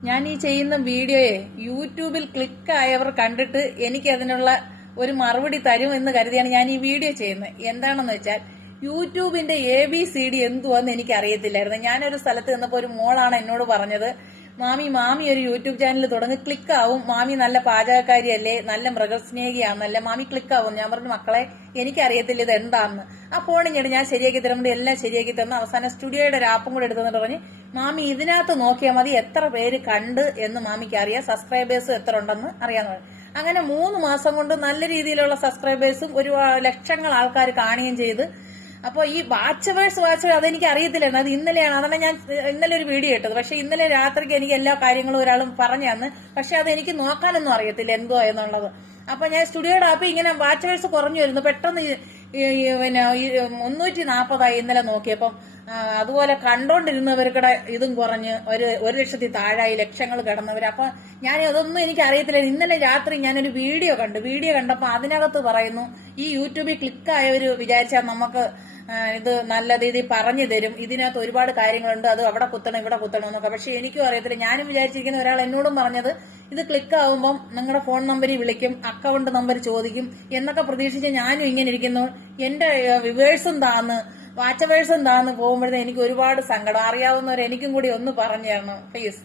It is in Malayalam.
ഞാൻ ഈ ചെയ്യുന്ന വീഡിയോയെ യൂട്യൂബിൽ ക്ലിക്ക് ആയവർ കണ്ടിട്ട് എനിക്ക് അതിനുള്ള ഒരു മറുപടി തരും എന്ന് കരുതിയാണ് ഞാൻ ഈ വീഡിയോ ചെയ്യുന്നത്. എന്താണെന്ന് വെച്ചാൽ യൂട്യൂബിന്റെ എ ബി സി ഡി എന്തുവാന്ന് എനിക്ക് അറിയത്തില്ലായിരുന്നു ഞാനൊരു സ്ഥലത്ത് നിന്നപ്പോൾ ഒരു മോളാണ് എന്നോട് പറഞ്ഞത് മാമി മാമി ഒരു യൂട്യൂബ് ചാനൽ തുടങ്ങി. ക്ലിക്ക് ആവും. മാമി നല്ല പാചകക്കാരിയല്ലേ? നല്ല മൃഗസ്നേഹിയാന്നല്ലേ. മാമി ക്ലിക്ക് ആവും. ഞാൻ പറഞ്ഞു മക്കളെ എനിക്കറിയത്തില്ല ഇത് എന്താണെന്ന് ആ ഫോണിങ്ങോട്ട് ഞാൻ ശരിയാക്കി തരുമ്പോൾ എല്ലാം ശരിയാക്കി തന്നു. അവസാനം സ്റ്റുഡിയോയുടെ ഒരു ആപ്പും കൂടെ എടുത്തെന്ന് പറഞ്ഞ് മാമി ഇതിനകത്ത് നോക്കിയാൽ മതി. എത്ര പേര് കണ്ട് എന്ന് മാമിക്ക് അറിയാം സബ്സ്ക്രൈബേഴ്സ് എത്ര ഉണ്ടെന്ന് അറിയാന്ന് പറഞ്ഞു. അങ്ങനെ മൂന്ന് മാസം കൊണ്ട് നല്ല രീതിയിലുള്ള സബ്സ്ക്രൈബേഴ്സും ഒരു ലക്ഷങ്ങൾ ആൾക്കാർ കാണുകയും ചെയ്ത് അപ്പോൾ ഈ വാച്ചവേഴ്സ് വാച്ച് അതെനിക്ക് അറിയത്തില്ലായിരുന്നു അത് ഇന്നലെയാണ്. അതാണ് ഞാൻ ഇന്നലെ ഒരു വീഡിയോ ഇട്ടത്. പക്ഷെ ഇന്നലെ രാത്രിക്ക് എനിക്ക് എല്ലാ കാര്യങ്ങളും ഒരാളും പറഞ്ഞു തന്ന് പക്ഷെ അത് എനിക്ക് നോക്കാനൊന്നും അറിയത്തില്ല എന്തോ എന്നുള്ളത്. അപ്പൊ ഞാൻ സ്റ്റുഡിയോയുടെ ആപ്പ് ഇങ്ങനെ വാച്ചവേഴ്സ് കുറഞ്ഞു വരുന്നു പെട്ടെന്ന് പിന്നെ മുന്നൂറ്റി നാൽപ്പതായി ഇന്നലെ നോക്കിയപ്പം അതുപോലെ കണ്ടോണ്ടിരുന്നവർക്കിടെ ഇതും കുറഞ്ഞ് ഒരു ഒരു ലക്ഷത്തി താഴായി ലക്ഷങ്ങൾ കിടന്നവർ അപ്പൊ ഞാൻ അതൊന്നും എനിക്ക് അറിയത്തില്ല. ഇന്നലെ രാത്രി ഞാനൊരു വീഡിയോ കണ്ടു. വീഡിയോ കണ്ടപ്പോൾ അതിനകത്ത് പറയുന്നു ഈ യൂട്യൂബിൽ ക്ലിക്കായവർ വിചാരിച്ചാൽ നമുക്ക് ഇത് നല്ല രീതിയിൽ പറഞ്ഞു തരും. ഇതിനകത്ത് ഒരുപാട് കാര്യങ്ങളുണ്ട്. അത് അവിടെ കുത്തണം ഇവിടെ കുത്തണം എന്നൊക്കെ. പക്ഷെ എനിക്കും അറിയത്തില്ല. ഞാനും വിചാരിച്ചിരിക്കുന്ന ഒരാൾ എന്നോടും പറഞ്ഞത് ഇത് ക്ലിക്ക് ആവുമ്പം നിങ്ങളുടെ ഫോൺ നമ്പറിൽ വിളിക്കും അക്കൗണ്ട് നമ്പർ ചോദിക്കും എന്നൊക്കെ പ്രതീക്ഷിച്ച് ഞാനും ഇങ്ങനെ ഇരിക്കുന്നു. എന്റെ വിവേഴ്സും താന്ന് വാച്ചവേഴ്സും താന്ന് പോകുമ്പോഴത്തേ എനിക്ക് ഒരുപാട് സങ്കടം. അറിയാവുന്നവർ എനിക്കും കൂടി ഒന്ന് പറഞ്ഞു തരണം പ്ലീസ്